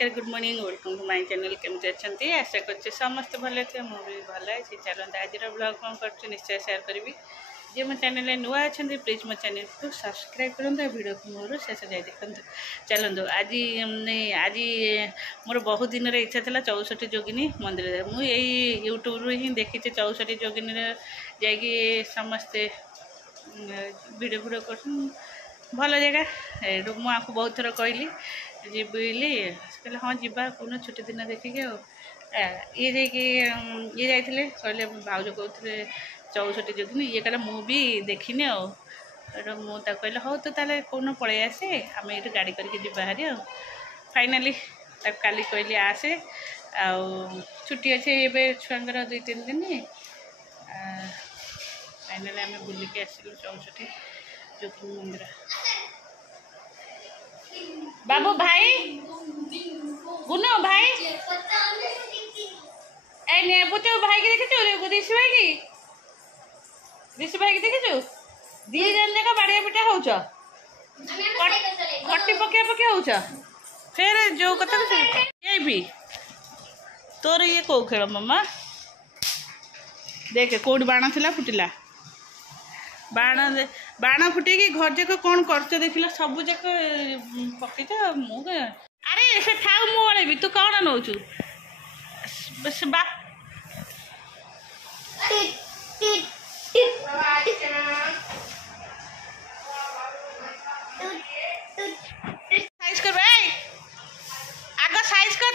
नमस्कार good morning welcome to my channel केमती अच्छे आशा कर समस्त भले थे मुझे भल अच्छी चलते आज ब्लॉग कौन कर निश्चय शेयर करी जे मो चैनल नुआ अच्छा प्लीज मो चैनल को सब्सक्राइब करूँ वीडियो को मोर शेष जाए देखते चलतु आज आज मोर बहुत दिन इच्छा था 64 जोगिनी मंदिर मुझे यूट्यूब रू ही देखी 64 जोगिनी जाकि समस्ते वीडियो वीडियो कर भल जगह मुझे बहुत थर कहली जी कहले हाँ जीवा कौन छुट्टी दिन देखिए ये जाइए कहले भाज कहते 64 जोगिनी ये कहला मुझे देखनी मुझे कहले हाँ तो ताले कौन पलि आसे आम ये गाड़ी करके बाहरी फाइनाली काली कहली आसे छुट्टी अच्छे ये छुआर 2-3 दिन फाइनाली आम बुलिकी आसलु 64 जोगिनी मंदिर। बाबू भाई गुनो भाई ए पुतो भाई के देखिछु ऋषि भाई के देखिछु दी जन जगह बाड़िया पिटा होउछ कट्टी पके होउछ फिर जो कथा ये भी तोर ये को खेल मम्मा देख कोड बाण थिला फुटिला बाण फुटे घर जाक कौन कर देखला सब जाक पकईच मु अरे से ठाऊ मुझे भी तू कौन नौचु बा साइज कर आग साइज कर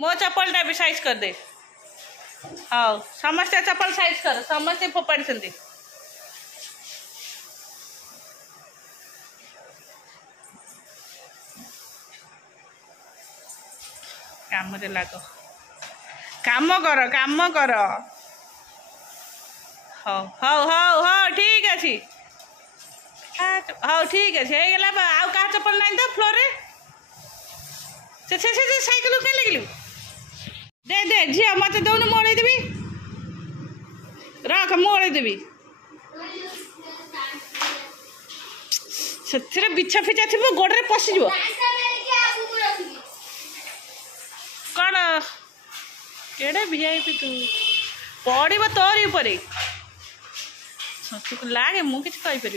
मो चप्पलटा भी साइज कर दे हाँ समस्ते चप्पल साइज कर समस्ते फोपाड़ी काम लाग काम कर हाँ हाँ हाँ हाँ ठीक अच्छे हाँ ठीक अच्छे आउ क्या चप्पल ना तो फ्लोर से साइकिल कहीं लगिलु दे दे झील मत दौन मोड़ देवी रख मोड़ देवी से बिछा फिछा थी गोड़े पशिज कौन केड़े वीआईपी तू पड़ तोरी उपरे लागे मु कि कहीपर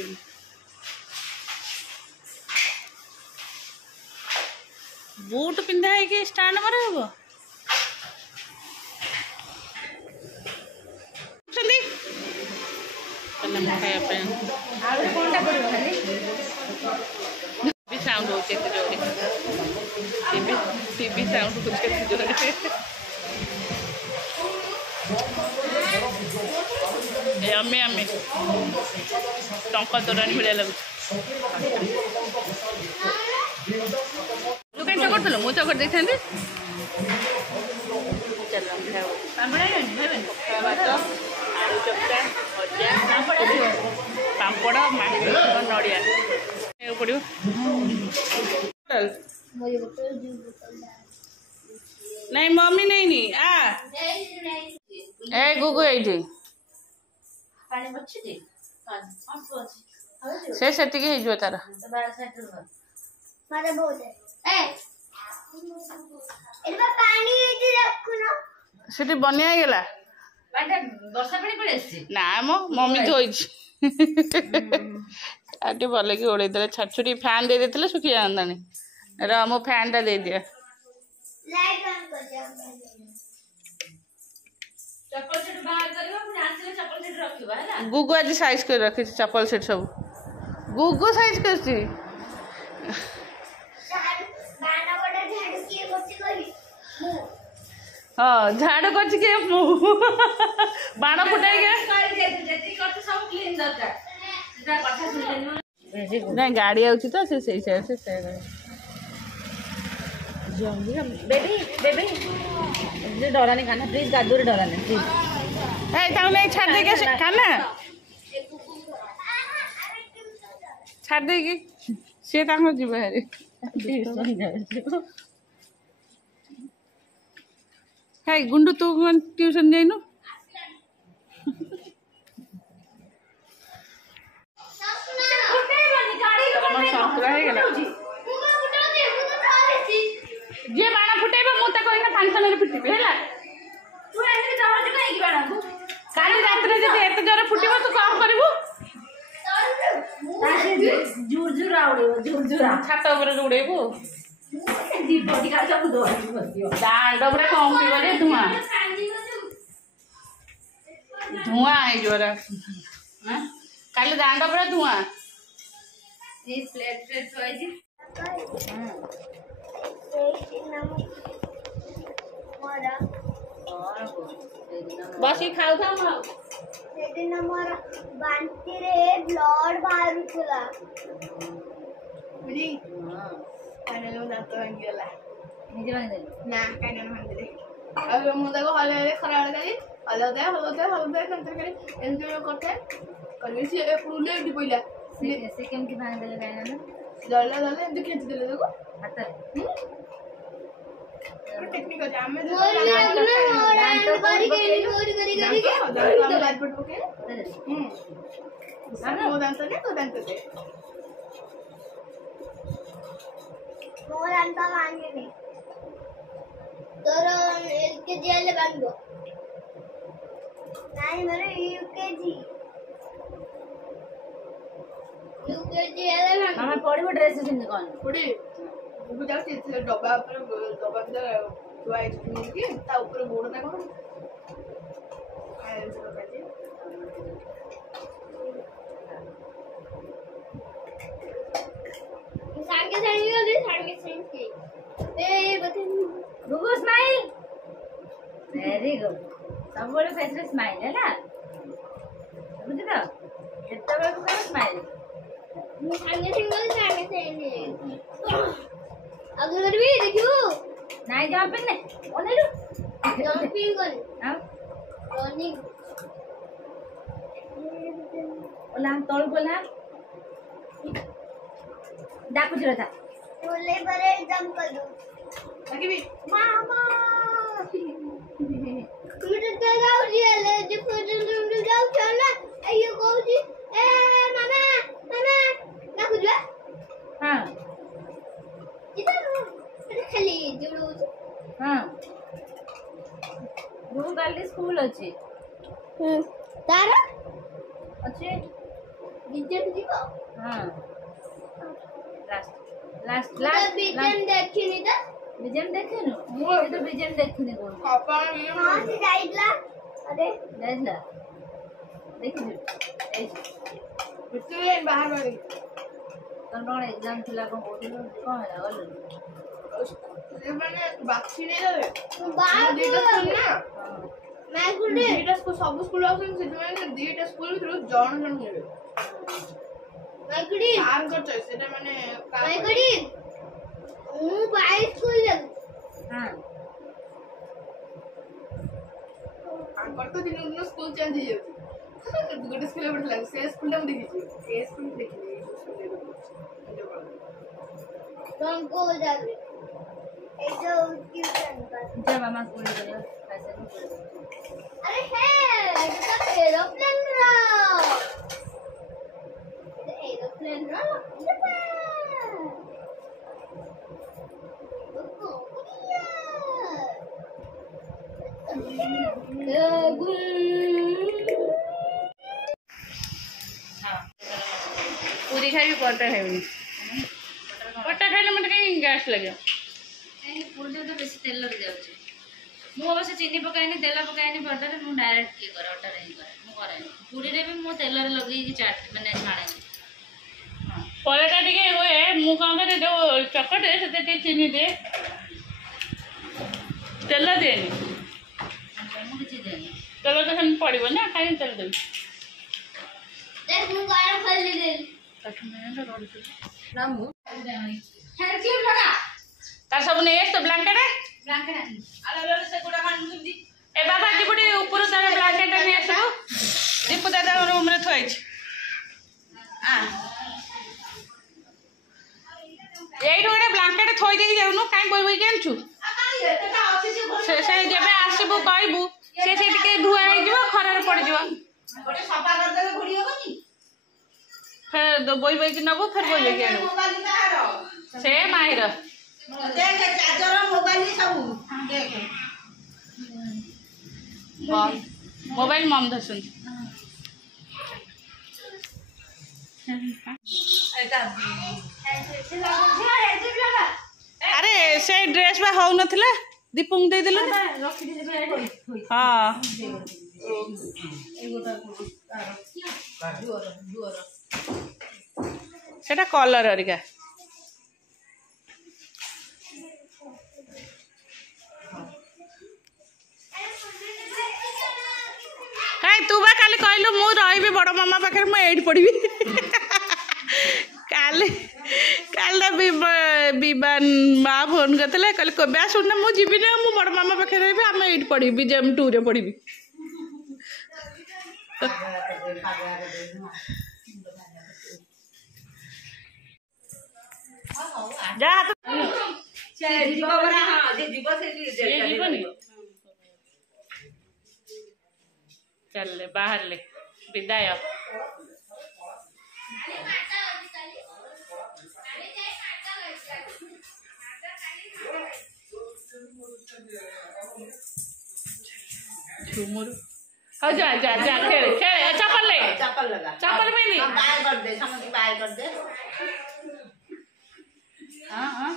बूट पिंधा है स्टाण्ड मार हम साउंड हो टीवी साउंड आमे आमे टंका तोराणी भाया लगुच तू कहीं चकड़ मु चकड़ दे था आलू चपटा भजा पापड़ नड़िया पड़ो नहीं मम्मी नहीं ए गुगु ये से तार से बनिया गला ना मो मम्मी धोई आटे भले कि ओड़े दे छाट छुटी फैन दे देते सुखी जानी मो फैन टा दे दिया गुगु आज साइज कर रखी चप्पल सेट सब गुगु साइज कर हाँ झाड़ कर बाण फुटाई ना गाड़ी आउची तो से बेबी बेबी डरानी खाना प्लीज गादू रे डरानी प्लीज ए ताऊ नहीं छाड़ दे के खाना छाड़ दे की से तांको जीव हेरी है गुंडू तू ट्यूशन जाइनु जे बाण फुटेब मुझे सागे सागे फुटबी है काली रात एत जोर फुटब तू कौन करू छात उड़ेबू दांड पूरा कंपीगले धुआं धुआं है काली दांड पूरा धुआं बस खाऊ था सेदिन मोर बांती रे ब्लड बाहरुला बुझी काने लो दांत भांगी गला निजे भांगी दे ना काने भांगी दे अब मुदा को हले खराड़ गली हलदे कंतर करे एंजॉय करते कभी से पुले डी पइला से केम की भांगी देले काने ना दले एंत खेच देले देखो हाथ टेक्निक है हम में मोर करी लाइट पट के मो दांत ने तो दांत दे मोर दांत भांगे नहीं तोर एलकेजी आले भांगो नाही मेरे यूकेजी आले भांगो हम पड़िबो ड्रेस सिंध कोन पड़ी वो जाऊ से डब्बा पर डब्बा पे दुआई के ता ऊपर गोड़ ना कोन सांगे ए बता गुगु स्माइल वेरी गुड सब बोले फेस में स्माइल है ना बुझ रहा कितना बार कर स्माइल सांगे अगर भी देखियो नहीं जंप ने ओने रो जंपिंग कर हां रनिंग ओला तोल बोला डाकू जरा बोले बरे जंप कर दो बाकी भी मामा तुम तो जाओ रियल जे फोटो तुम जाओ चला आइयो कहूची ए मामा मामा डाकू जा हां इधर खाली जुड़ू हां वो काली स्कूल अछि तारा अछि विजन जीवा हां लास्ट विजन देखिनी त विजन देखिनु मु तो विजन देखिनी कोन पापा ये हां से जाइला अरे जाइला देखिनु ए बिटले बाहर बाहर तोर एग्जाम थिला को बोलिलो कोन होला बोल ये माने बाक्षी नहीं देबे बाहर दीटा स्कूल ना मैं गुडे दीटा स्कूल सब स्कूल आउसन से माने दीटा स्कूल थ्रू जॉन जॉन नेबे माइकडी कार कर चॉइस सेटा माने माइकडी मु बाई स्कूल ले हां आंकर तो दिन दिन स्कूल चेंज हो जाती गुड स्कूल में पढ़ला से स्कूल में देखी ए स्कूल देखी तुमको हो जाए ए जो ट्यूशन पर जब मामा स्कूल गए कैसे अरे है ये तो एरोप्लेन रा पूरी खाई पटा खाई पटा खाइले मत कहीं गैस लगे पूरी तो बेसी तेल लग जाउछ मु अवश्य चीनी पकाइनी तेल पकाइनी पटारे मु डायरेक्ट की कर अटा रे कर मु करे पूरी रे भी मु तेल रे लगे की चाट माने छाणे पराठा टिके होए मु कौन करे जो चकटे से ते चीनी दे तेल देनी मु किछि देनी तेल तो हम पड़िबो ना खाई तेल दे देख मु गाय फल दे कठ में ना रोड ना मु हेयर क्लिप लगा तार सब ने तो ब्लैंकेट ब्लैंकेट आला से गुडा मान दी ए बाबा जी बुडी ऊपर तार ब्लैंकेट ने आसो दीपू दादा रूम रे थोइ छ आ एई रोडे ब्लैंकेट थोइ दे जाउनु काई बोई बोई केनछु से जेबे आसीबु कहबू से टिके धुआ हो जिवो खरार पड़ जिवो फिर बोई बोई की नबो फिर बोई बोई के से माहिर मोबाइल मम धसुन अरे से ड्रेस बा हो नथिला दीपुंग दे दिलो हां सेटा कलर अरिका काई तू बा काली कहलु मु रहिबी बड़ मामा पाखे मु एडी पड़िबी काली काल बीबान माँ फोन करते कल कब आसुना मुझे जीवी ना मु बड़ मामा पाखे रही आम ये पढ़ी जेम टू रे पढ़ी चल बाहर ले विदाय झूमर हाँ जा जा जा खेल खेल चप्पल ले चप्पल लगा चप्पल में नहीं बाय कर दे समझ बाय कर दे हां हां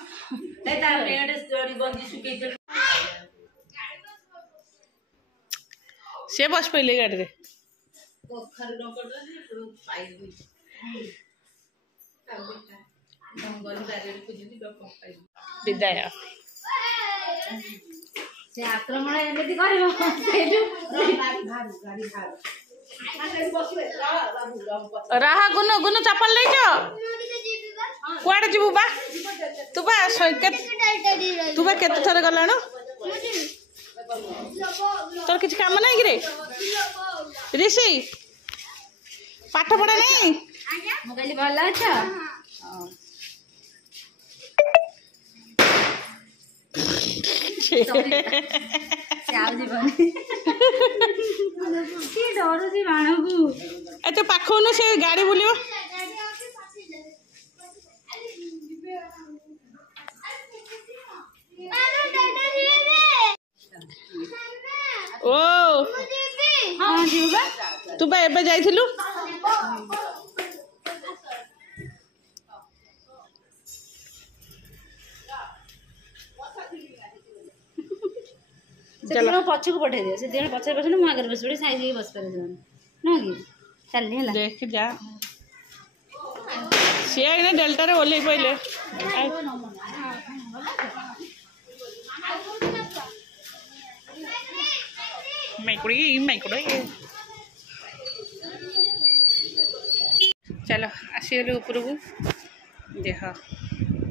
ले तार पेड़ स्टोरी बंदी सुके चल से बस पहले गाड़ी रे पोखर न कर दे पाई हुई जंगल बारे को जदी को पाई विदाय से आक्रमण एमती करिवो सेजु गाड़ी राहा गुनो गुनो चप्पल ले जो कुआडे जीबू बा तू बा तू बा केते थरे गलानो तोर किछ काम नहीं रे ऋषि पाठ पढ़ा नहीं मो कहली भला अच्छा तो पाखनु से गाड़ी बुलियो ओ हाँ तू बा एबे जाइथिलु चलो पछ को पठे दे से दिन पछ बस ना आगे बस बड़ी साइज बस कर दे ना कि चल हेला देख जा से ने डेल्टा रे ओले पहिले मैकुड़ी चलो आसीगले ऊपर को देख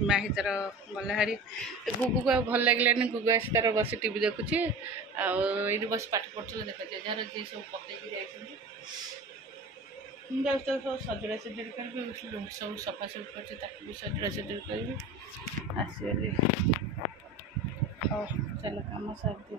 माही तार गला हारी गुगु को भल लगे गुगु आसी तार बस टीवी देखुची आठ बस पाठ पढ़ुला देखा जार जी सब पकई सब सजड़ा सजड़ी कर सब सफा सफी कर सजड़ा सजड़ी करी आसीगली चलो कम सारी